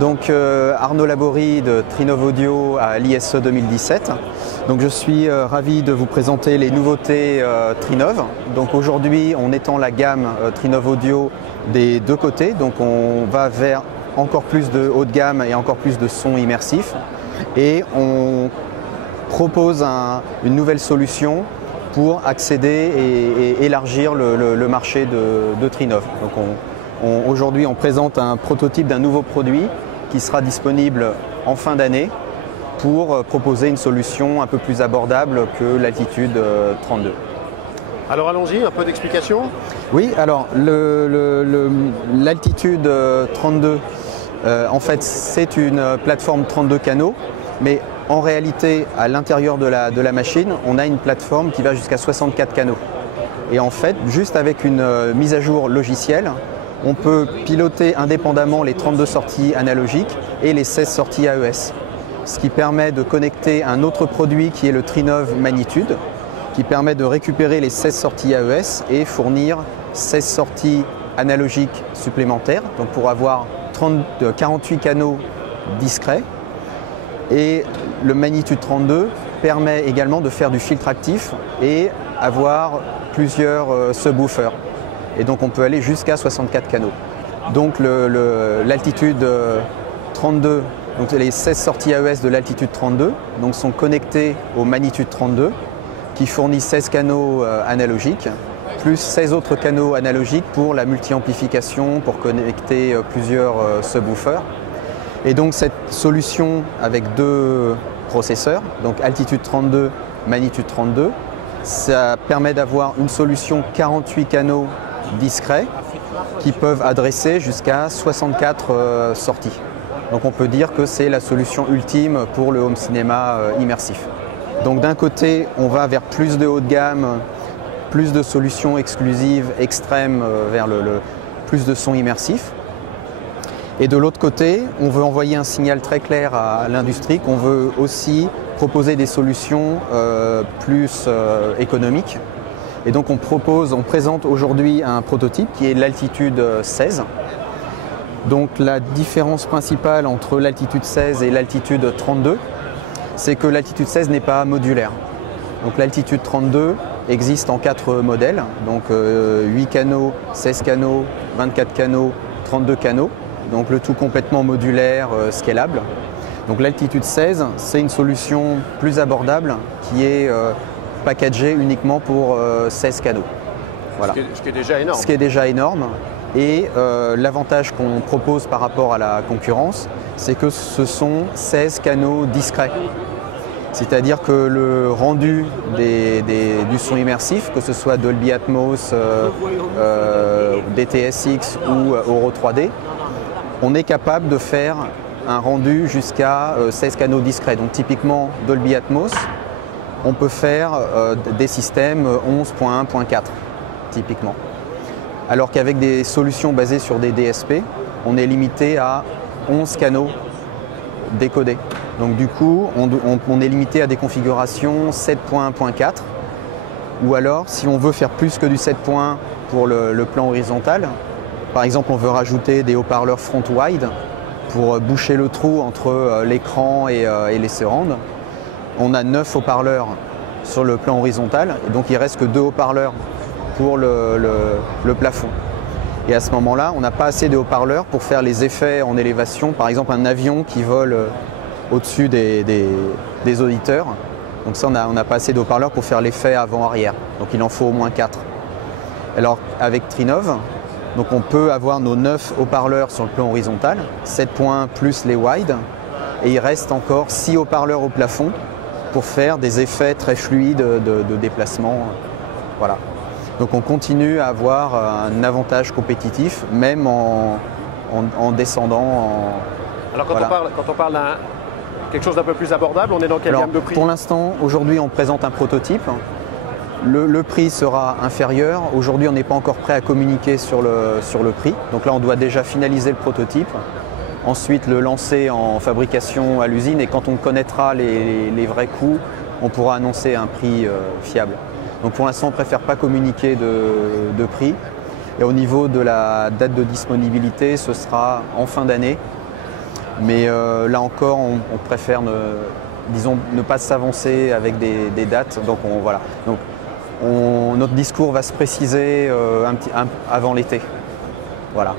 Donc Arnaud Laborie de Trinov Audio à l'ISE 2017. Donc je suis ravi de vous présenter les nouveautés Trinov. Donc aujourd'hui on étend la gamme Trinov Audio des deux côtés. Donc on va vers encore plus de haut de gamme et encore plus de son immersif. Et on propose une nouvelle solution pour accéder et élargir le marché de Trinov. Donc aujourd'hui, on présente un prototype d'un nouveau produit qui sera disponible en fin d'année pour proposer une solution un peu plus abordable que l'Altitude 32. Alors allons-y, un peu d'explication. Oui, alors l'Altitude 32, en fait, c'est une plateforme 32 canaux, mais en réalité, à l'intérieur de la machine, on a une plateforme qui va jusqu'à 64 canaux. Et en fait, juste avec une mise à jour logicielle, on peut piloter indépendamment les 32 sorties analogiques et les 16 sorties AES. Ce qui permet de connecter un autre produit qui est le Trinov Magnitude, qui permet de récupérer les 16 sorties AES et fournir 16 sorties analogiques supplémentaires, donc pour avoir 48 canaux discrets. Et le Magnitude 32 permet également de faire du filtre actif et avoir plusieurs subwoofers. Et donc on peut aller jusqu'à 64 canaux. Donc l'Altitude 32, donc les 16 sorties AES de l'Altitude 32 donc sont connectées au Magnitude 32 qui fournit 16 canaux analogiques, plus 16 autres canaux analogiques pour la multi-amplification, pour connecter plusieurs subwoofers. Et donc cette solution avec deux processeurs, donc Altitude 32, Magnitude 32, ça permet d'avoir une solution 48 canaux discrets qui peuvent adresser jusqu'à 64 sorties. Donc on peut dire que c'est la solution ultime pour le home cinéma immersif. Donc d'un côté, on va vers plus de haut de gamme, plus de solutions exclusives, extrêmes, vers plus de son immersif. Et de l'autre côté, on veut envoyer un signal très clair à l'industrie qu'on veut aussi proposer des solutions plus économiques. Et donc on présente aujourd'hui un prototype qui est l'Altitude 16. Donc la différence principale entre l'Altitude 16 et l'Altitude 32, c'est que l'Altitude 16 n'est pas modulaire. Donc l'Altitude 32 existe en 4 modèles, donc 8 canaux, 16 canaux, 24 canaux, 32 canaux. Donc le tout complètement modulaire, scalable. Donc l'Altitude 16, c'est une solution plus abordable qui est packagée uniquement pour 16 canaux. Voilà. Ce qui est déjà énorme. Ce qui est déjà énorme. Et l'avantage qu'on propose par rapport à la concurrence, c'est que ce sont 16 canaux discrets. C'est-à-dire que le rendu du son immersif, que ce soit Dolby Atmos, DTS:X ou Auro 3D, on est capable de faire un rendu jusqu'à 16 canaux discrets. Donc typiquement Dolby Atmos, on peut faire des systèmes 11.1.4 typiquement. Alors qu'avec des solutions basées sur des DSP, on est limité à 11 canaux décodés. Donc du coup, on est limité à des configurations 7.1.4 ou alors si on veut faire plus que du 7 points pour le plan horizontal, par exemple, on veut rajouter des haut-parleurs front wide pour boucher le trou entre l'écran et les surrounds. On a 9 haut-parleurs sur le plan horizontal, et donc il ne reste que 2 haut-parleurs pour le plafond. Et à ce moment-là, on n'a pas assez de haut-parleurs pour faire les effets en élévation, par exemple un avion qui vole au-dessus des auditeurs. Donc ça, on n'a pas assez de haut-parleurs pour faire l'effet avant-arrière, donc il en faut au moins 4. Alors avec Trinov, donc on peut avoir nos 9 haut-parleurs sur le plan horizontal, 7 points plus les wide, et il reste encore 6 haut-parleurs au plafond pour faire des effets très fluides de déplacement. Voilà. Donc on continue à avoir un avantage compétitif, même en descendant. Alors quand on parle d'un quelque chose d'un peu plus abordable, on est dans quelle gamme de prix? Pour l'instant, aujourd'hui on présente un prototype. Le prix sera inférieur. Aujourd'hui, on n'est pas encore prêt à communiquer sur le prix. Donc là, on doit déjà finaliser le prototype. Ensuite, le lancer en fabrication à l'usine. Et quand on connaîtra les vrais coûts, on pourra annoncer un prix fiable. Donc pour l'instant, on ne préfère pas communiquer de prix. Et au niveau de la date de disponibilité, ce sera en fin d'année. Mais là encore, on préfère disons, ne pas s'avancer avec des dates. Donc voilà. Donc, notre discours va se préciser avant l'été. Voilà.